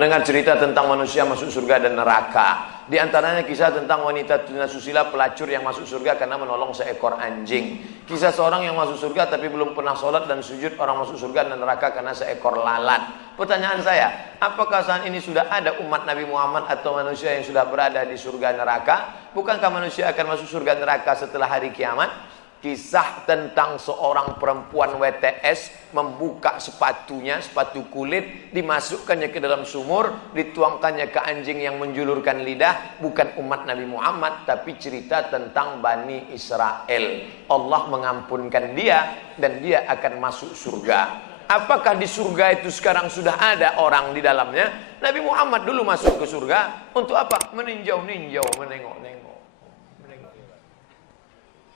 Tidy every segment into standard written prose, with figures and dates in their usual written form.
mendengar cerita tentang manusia masuk surga dan neraka. Di antaranya kisah tentang wanita tunasusila pelacur yang masuk surga karena menolong seekor anjing. Kisah seorang yang masuk surga tapi belum pernah sholat dan sujud, orang masuk surga dan neraka karena seekor lalat. Pertanyaan saya, apakah saat ini sudah ada umat Nabi Muhammad atau manusia yang sudah berada di surga neraka? Bukankah manusia akan masuk surga neraka setelah hari kiamat? Kisah tentang seorang perempuan WTS membuka sepatunya, sepatu kulit, dimasukkannya ke dalam sumur, dituangkannya ke anjing yang menjulurkan lidah. Bukan umat Nabi Muhammad, tapi cerita tentang Bani Israel. Allah mengampunkan dia dan dia akan masuk surga. Apakah di surga itu sekarang sudah ada orang di dalamnya? Nabi Muhammad dulu masuk ke surga untuk apa? Meninjau-ninjau, menengok-nengok.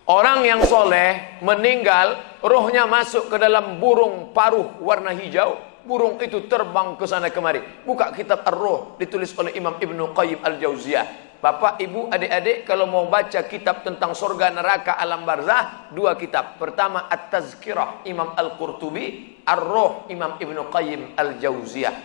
Orang yang soleh meninggal, rohnya masuk ke dalam burung paruh warna hijau. Burung itu terbang ke sana kemari. Buka kitab Ar-Ruh, ditulis oleh Imam Ibnu Qayyim Al-Jauziyah. Bapak, ibu, adik-adik, kalau mau baca kitab tentang surga, neraka, alam barzah, dua kitab. Pertama At-Tazkirah Imam Al-Qurtubi, Ar-Ruh Imam Ibnu Qayyim Al-Jauziyah.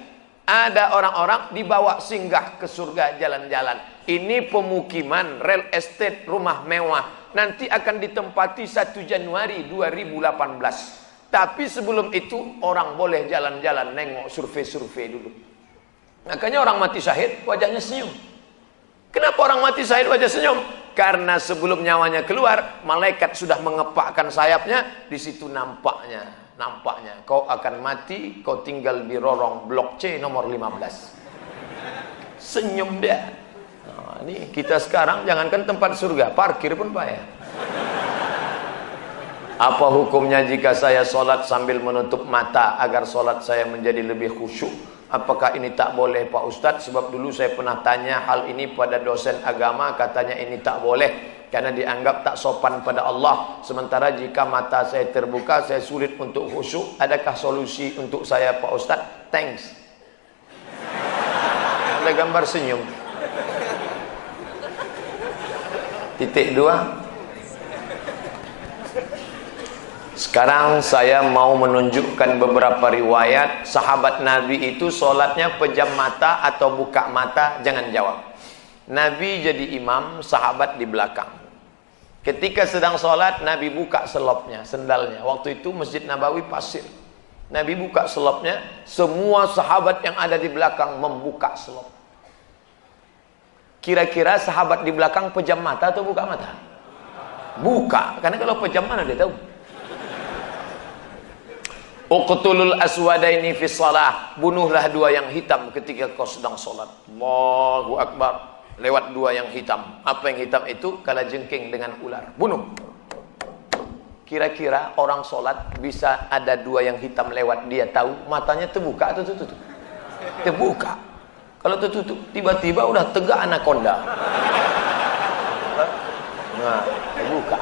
Ada orang-orang dibawa singgah ke surga jalan-jalan. Ini pemukiman, real estate, rumah mewah. Nanti akan ditempati 1 Januari 2018. Tapi sebelum itu orang boleh jalan-jalan, nengok, survei-survei dulu. Makanya orang mati syahid wajahnya senyum. Kenapa orang mati syahid wajah senyum? Karena sebelum nyawanya keluar, malaikat sudah mengepakkan sayapnya. Di situ nampaknya kau akan mati, kau tinggal di lorong blok C nomor 15. Senyum dia. Nah, ini kita sekarang jangankan tempat surga, parkir pun payah. Apa hukumnya jika saya sholat sambil menutup mata agar sholat saya menjadi lebih khusyuk? Apakah ini tak boleh Pak Ustadz? Sebab dulu saya pernah tanya hal ini pada dosen agama, katanya ini tak boleh karena dianggap tak sopan pada Allah. Sementara jika mata saya terbuka, saya sulit untuk khusyuk. Adakah solusi untuk saya Pak Ustadz? Thanks. Ada gambar senyum. Titik 2. Sekarang saya mau menunjukkan beberapa riwayat sahabat Nabi itu sholatnya pejam mata atau buka mata. Jangan jawab. Nabi jadi imam, sahabat di belakang. Ketika sedang sholat, Nabi buka selopnya, sendalnya. Waktu itu Masjid Nabawi pasir. Nabi buka selopnya, semua sahabat yang ada di belakang membuka selop. Kira-kira sahabat di belakang pejam mata atau buka mata? Buka, karena kalau pejam mana dia tahu. Uqtulul aswadaini fi shalah, bunuhlah dua yang hitam ketika kau sedang sholat. Allahu Akbar. Lewat dua yang hitam. Apa yang hitam itu? Kalajengking dengan ular. Bunuh. Kira-kira orang sholat bisa ada dua yang hitam lewat, dia tahu matanya terbuka atau tertutup? Terbuka. Kalau tertutup, tiba-tiba udah tegak anaconda. Nah, terbuka.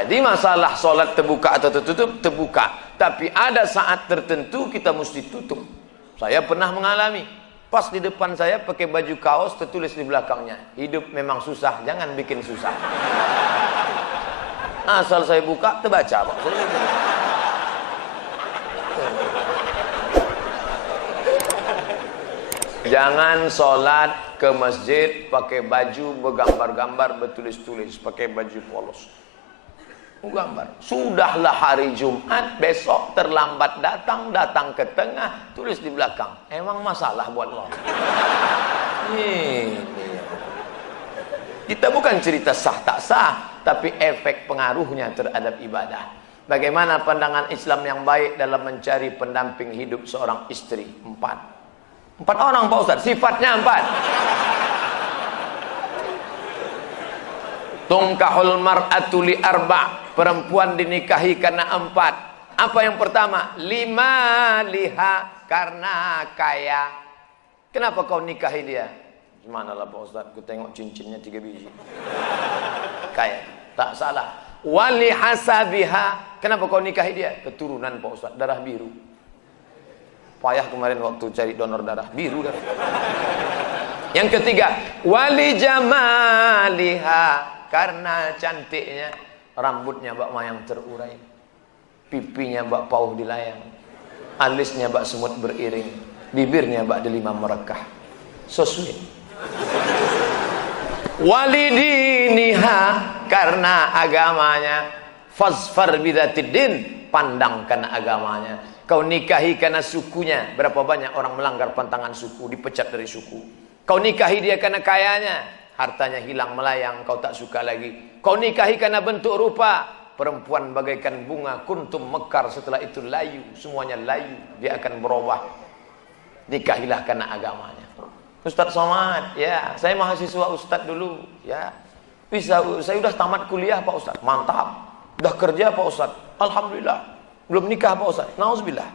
Jadi masalah sholat terbuka atau tertutup, terbuka. Tapi ada saat tertentu kita mesti tutup. Saya pernah mengalami. Pas di depan saya pakai baju kaos, tertulis di belakangnya, hidup memang susah, jangan bikin susah. Asal saya buka, terbaca Pak. Jangan sholat ke masjid pakai baju bergambar-gambar, bertulis-tulis, pakai baju polos. Gambar. Sudahlah hari Jumat, besok terlambat datang, datang ke tengah, tulis di belakang. Emang masalah buat lo? Kita bukan cerita sah tak sah, tapi efek pengaruhnya terhadap ibadah. Bagaimana pandangan Islam yang baik dalam mencari pendamping hidup seorang istri? 4 orang Pak Ustaz, sifatnya 4. Tungkahul mar'atu li arba'. Perempuan dinikahi karena 4. Apa yang pertama? 5 liha, karena kaya. Kenapa kau nikahi dia? Mana lah Pak Ustaz, aku tengok cincinnya 3 biji. Kaya, tak salah. Wali hasabiha. Kenapa kau nikahi dia? Keturunan Pak Ustaz, darah biru. Payah kemarin waktu cari donor darah, biru darah. Yang ketiga, wali jamaliha, karena cantiknya. Rambutnya bak mayang terurai, pipinya bak pauh dilayang, alisnya bak semut beriring, Bibirnya ba'da 5 merekah. So sweet. Walidiniha, karena agamanya. Fazfar bidzatiddin, pandang karena agamanya. Kau nikahi karena sukunya. Berapa banyak orang melanggar pantangan suku, dipecat dari suku. Kau nikahi dia karena kayanya, hartanya hilang melayang, kau tak suka lagi. Kau nikahi karena bentuk rupa, perempuan bagaikan bunga, kuntum mekar, setelah itu layu, semuanya layu, dia akan berubah. Nikahilah karena agamanya. Ustadz Somad, ya, saya mahasiswa Ustadz dulu, ya. Bisa, saya udah tamat kuliah Pak Ustadz, mantap. Udah kerja Pak Ustadz, alhamdulillah. Belum nikah Pak Ustadz, nauzubillah.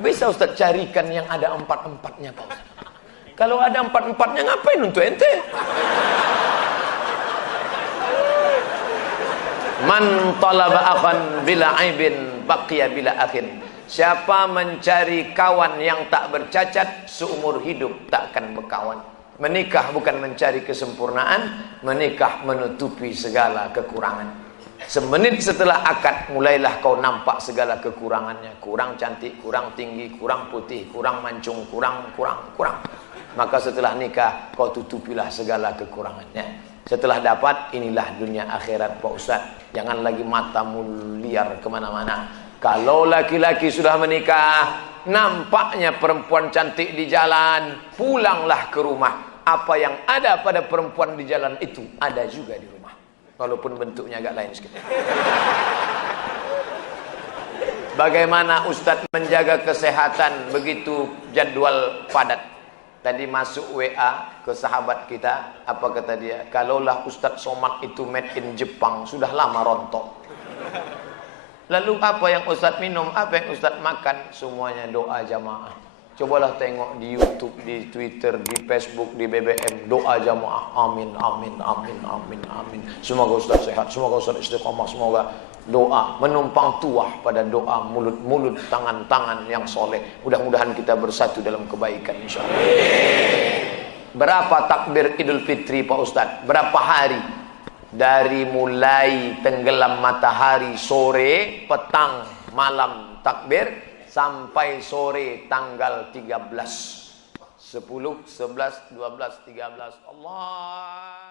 Bisa Ustadz carikan yang ada 4-4-nya Pak Ustadz. Kalau ada 4-4-nya ngapain untuk ente? Man talaba akhan bila aibin baqiya bila akhin. Siapa mencari kawan yang tak bercacat, seumur hidup tak akan berkawan. Menikah bukan mencari kesempurnaan, menikah menutupi segala kekurangan. Semenit setelah akad, mulailah kau nampak segala kekurangannya. Kurang cantik, kurang tinggi, kurang putih, kurang mancung, kurang. Maka setelah nikah, kau tutupilah segala kekurangannya. Setelah dapat, inilah dunia akhirat Pak Ustadz. Jangan lagi matamu liar kemana-mana. Kalau laki-laki sudah menikah, nampaknya perempuan cantik di jalan, pulanglah ke rumah. Apa yang ada pada perempuan di jalan itu, ada juga di rumah. Walaupun bentuknya agak lain sedikit. Bagaimana Ustadz menjaga kesehatan begitu jadwal padat? Tadi masuk WA ke sahabat kita, apa kata dia? Kalaulah Ustadz Somad itu made in Jepang, sudah lama rontok. Lalu apa yang Ustadz minum, apa yang Ustadz makan? Semuanya doa jamaah. Cobalah tengok di YouTube, di Twitter, di Facebook, di BBM, doa jamaah. Amin, amin, amin, amin, amin. Semoga Ustadz sehat, semoga Ustadz istiqomah, semoga doa menumpang tuah pada doa, mulut-mulut, tangan-tangan yang soleh. Mudah-mudahan kita bersatu dalam kebaikan insyaallah. Berapa takbir Idul Fitri Pak Ustadz? Berapa hari? Dari mulai tenggelam matahari sore, petang, malam takbir, sampai sore tanggal 13. 10, 11, 12, 13. Allah.